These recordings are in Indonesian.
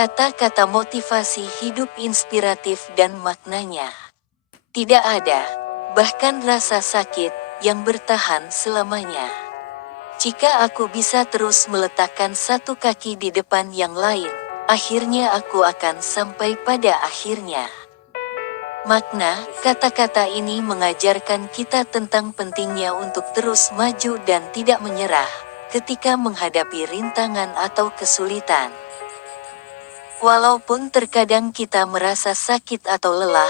Kata-kata motivasi hidup inspiratif dan maknanya. Tidak ada, bahkan rasa sakit, yang bertahan selamanya. Jika aku bisa terus meletakkan satu kaki di depan yang lain, akhirnya aku akan sampai pada akhirnya. Makna, kata-kata ini mengajarkan kita tentang pentingnya untuk terus maju dan tidak menyerah, ketika menghadapi rintangan atau kesulitan. Walaupun terkadang kita merasa sakit atau lelah,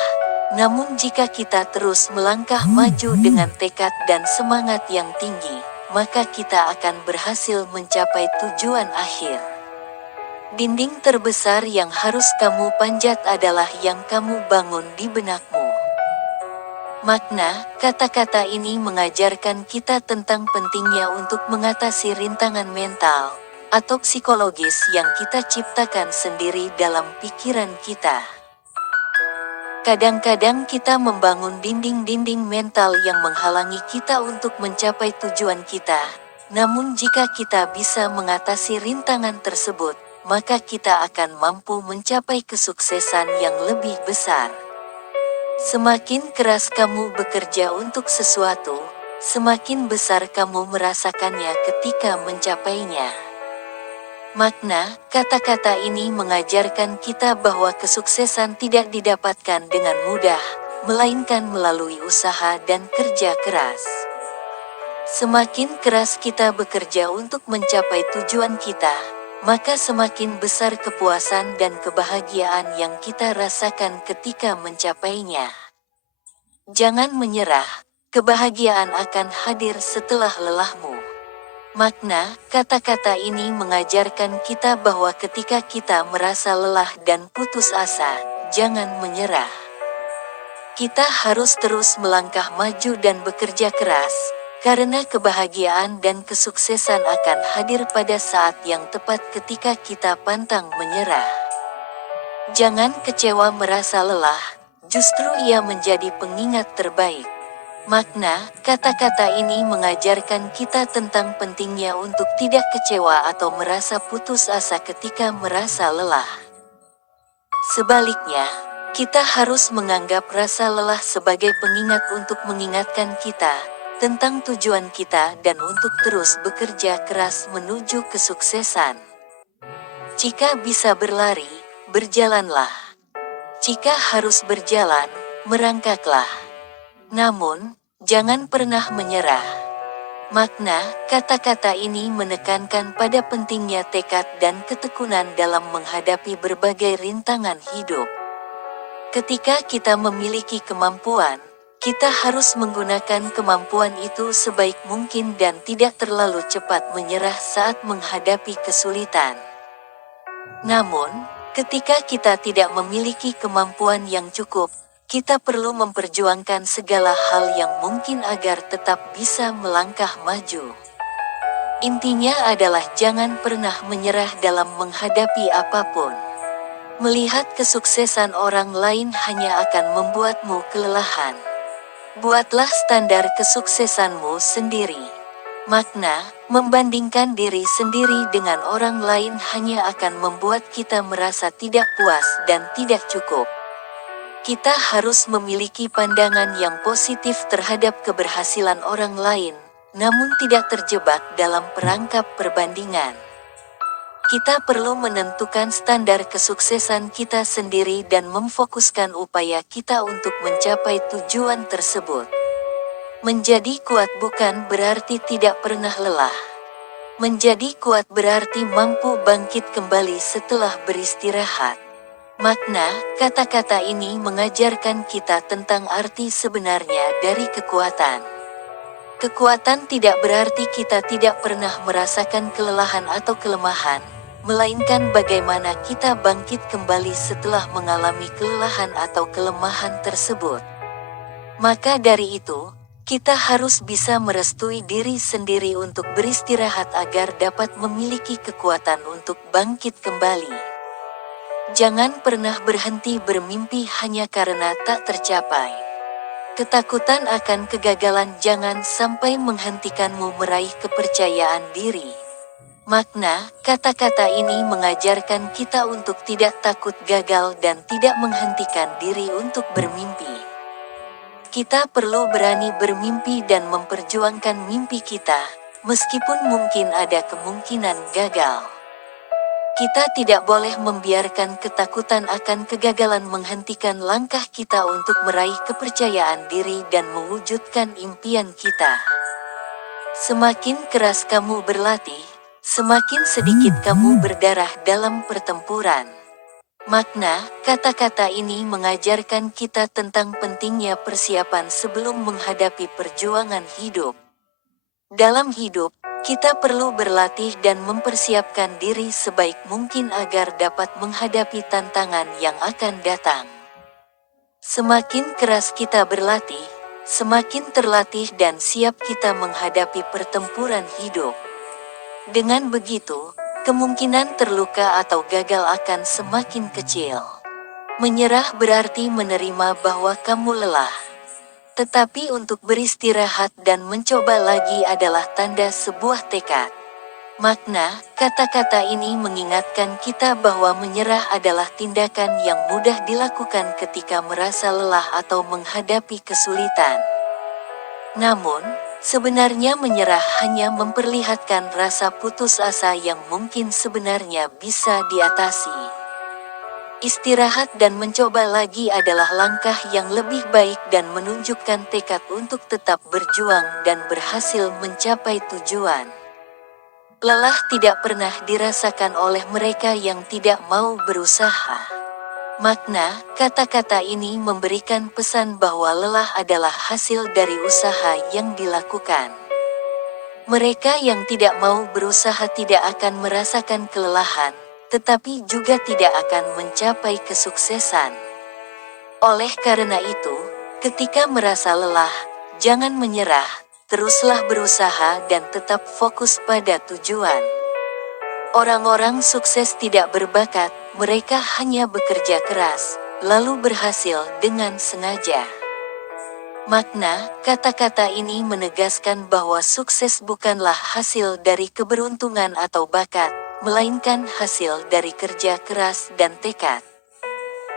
namun jika kita terus melangkah maju dengan tekad dan semangat yang tinggi, maka kita akan berhasil mencapai tujuan akhir. Dinding terbesar yang harus kamu panjat adalah yang kamu bangun di benakmu. Makna, kata-kata ini mengajarkan kita tentang pentingnya untuk mengatasi rintangan mental atau psikologis yang kita ciptakan sendiri dalam pikiran kita. Kadang-kadang kita membangun dinding-dinding mental yang menghalangi kita untuk mencapai tujuan kita. Namun jika kita bisa mengatasi rintangan tersebut, maka kita akan mampu mencapai kesuksesan yang lebih besar. Semakin keras kamu bekerja untuk sesuatu, semakin besar kamu merasakannya ketika mencapainya. Makna, kata-kata ini mengajarkan kita bahwa kesuksesan tidak didapatkan dengan mudah, melainkan melalui usaha dan kerja keras. Semakin keras kita bekerja untuk mencapai tujuan kita, maka semakin besar kepuasan dan kebahagiaan yang kita rasakan ketika mencapainya. Jangan menyerah, kebahagiaan akan hadir setelah lelahmu. Makna, kata-kata ini mengajarkan kita bahwa ketika kita merasa lelah dan putus asa, jangan menyerah. Kita harus terus melangkah maju dan bekerja keras, karena kebahagiaan dan kesuksesan akan hadir pada saat yang tepat ketika kita pantang menyerah. Jangan kecewa merasa lelah, justru ia menjadi pengingat terbaik. Makna, kata-kata ini mengajarkan kita tentang pentingnya untuk tidak kecewa atau merasa putus asa ketika merasa lelah. Sebaliknya, kita harus menganggap rasa lelah sebagai pengingat untuk mengingatkan kita tentang tujuan kita dan untuk terus bekerja keras menuju kesuksesan. Jika bisa berlari, berjalanlah. Jika harus berjalan, merangkaklah. Namun, jangan pernah menyerah. Makna, kata-kata ini menekankan pada pentingnya tekad dan ketekunan dalam menghadapi berbagai rintangan hidup. Ketika kita memiliki kemampuan, kita harus menggunakan kemampuan itu sebaik mungkin dan tidak terlalu cepat menyerah saat menghadapi kesulitan. Namun, ketika kita tidak memiliki kemampuan yang cukup, kita perlu memperjuangkan segala hal yang mungkin agar tetap bisa melangkah maju. Intinya adalah jangan pernah menyerah dalam menghadapi apapun. Melihat kesuksesan orang lain hanya akan membuatmu kelelahan. Buatlah standar kesuksesanmu sendiri. Makna, membandingkan diri sendiri dengan orang lain hanya akan membuat kita merasa tidak puas dan tidak cukup. Kita harus memiliki pandangan yang positif terhadap keberhasilan orang lain, namun tidak terjebak dalam perangkap perbandingan. Kita perlu menentukan standar kesuksesan kita sendiri dan memfokuskan upaya kita untuk mencapai tujuan tersebut. Menjadi kuat bukan berarti tidak pernah lelah. Menjadi kuat berarti mampu bangkit kembali setelah beristirahat. Makna, kata-kata ini mengajarkan kita tentang arti sebenarnya dari kekuatan. Kekuatan tidak berarti kita tidak pernah merasakan kelelahan atau kelemahan, melainkan bagaimana kita bangkit kembali setelah mengalami kelelahan atau kelemahan tersebut. Maka dari itu, kita harus bisa merestui diri sendiri untuk beristirahat agar dapat memiliki kekuatan untuk bangkit kembali. Jangan pernah berhenti bermimpi hanya karena tak tercapai. Ketakutan akan kegagalan jangan sampai menghentikanmu meraih kepercayaan diri. Makna kata-kata ini mengajarkan kita untuk tidak takut gagal dan tidak menghentikan diri untuk bermimpi. Kita perlu berani bermimpi dan memperjuangkan mimpi kita, meskipun mungkin ada kemungkinan gagal. Kita tidak boleh membiarkan ketakutan akan kegagalan menghentikan langkah kita untuk meraih kepercayaan diri dan mewujudkan impian kita. Semakin keras kamu berlatih, semakin sedikit kamu berdarah dalam pertempuran. Makna kata-kata ini mengajarkan kita tentang pentingnya persiapan sebelum menghadapi perjuangan hidup. Dalam hidup, kita perlu berlatih dan mempersiapkan diri sebaik mungkin agar dapat menghadapi tantangan yang akan datang. Semakin keras kita berlatih, semakin terlatih dan siap kita menghadapi pertempuran hidup. Dengan begitu, kemungkinan terluka atau gagal akan semakin kecil. Menyerah berarti menerima bahwa kamu lelah. Tetapi untuk beristirahat dan mencoba lagi adalah tanda sebuah tekad. Makna kata-kata ini mengingatkan kita bahwa menyerah adalah tindakan yang mudah dilakukan ketika merasa lelah atau menghadapi kesulitan. Namun, sebenarnya menyerah hanya memperlihatkan rasa putus asa yang mungkin sebenarnya bisa diatasi. Istirahat dan mencoba lagi adalah langkah yang lebih baik dan menunjukkan tekad untuk tetap berjuang dan berhasil mencapai tujuan. Lelah tidak pernah dirasakan oleh mereka yang tidak mau berusaha. Makna kata-kata ini memberikan pesan bahwa lelah adalah hasil dari usaha yang dilakukan. Mereka yang tidak mau berusaha tidak akan merasakan kelelahan, tetapi juga tidak akan mencapai kesuksesan. Oleh karena itu, ketika merasa lelah, jangan menyerah, teruslah berusaha dan tetap fokus pada tujuan. Orang-orang sukses tidak berbakat, mereka hanya bekerja keras, lalu berhasil dengan sengaja. Makna kata-kata ini menegaskan bahwa sukses bukanlah hasil dari keberuntungan atau bakat, melainkan hasil dari kerja keras dan tekad.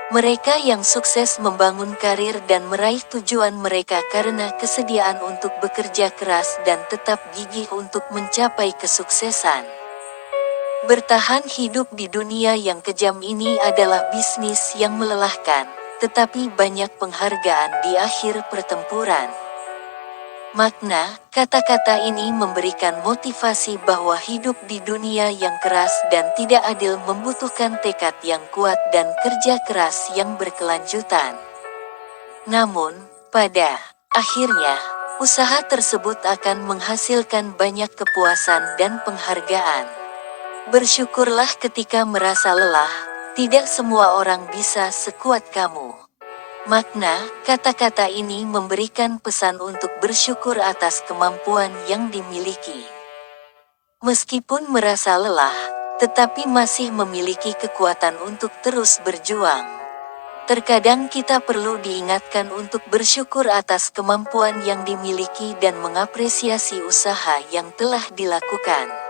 Mereka yang sukses membangun karir dan meraih tujuan mereka karena kesediaan untuk bekerja keras dan tetap gigih untuk mencapai kesuksesan. Bertahan hidup di dunia yang kejam ini adalah bisnis yang melelahkan, tetapi banyak penghargaan di akhir pertempuran. Makna kata-kata ini memberikan motivasi bahwa hidup di dunia yang keras dan tidak adil membutuhkan tekad yang kuat dan kerja keras yang berkelanjutan. Namun, pada akhirnya, usaha tersebut akan menghasilkan banyak kepuasan dan penghargaan. Bersyukurlah ketika merasa lelah, tidak semua orang bisa sekuat kamu. Makna kata-kata ini memberikan pesan untuk bersyukur atas kemampuan yang dimiliki. Meskipun merasa lelah, tetapi masih memiliki kekuatan untuk terus berjuang. Terkadang kita perlu diingatkan untuk bersyukur atas kemampuan yang dimiliki dan mengapresiasi usaha yang telah dilakukan.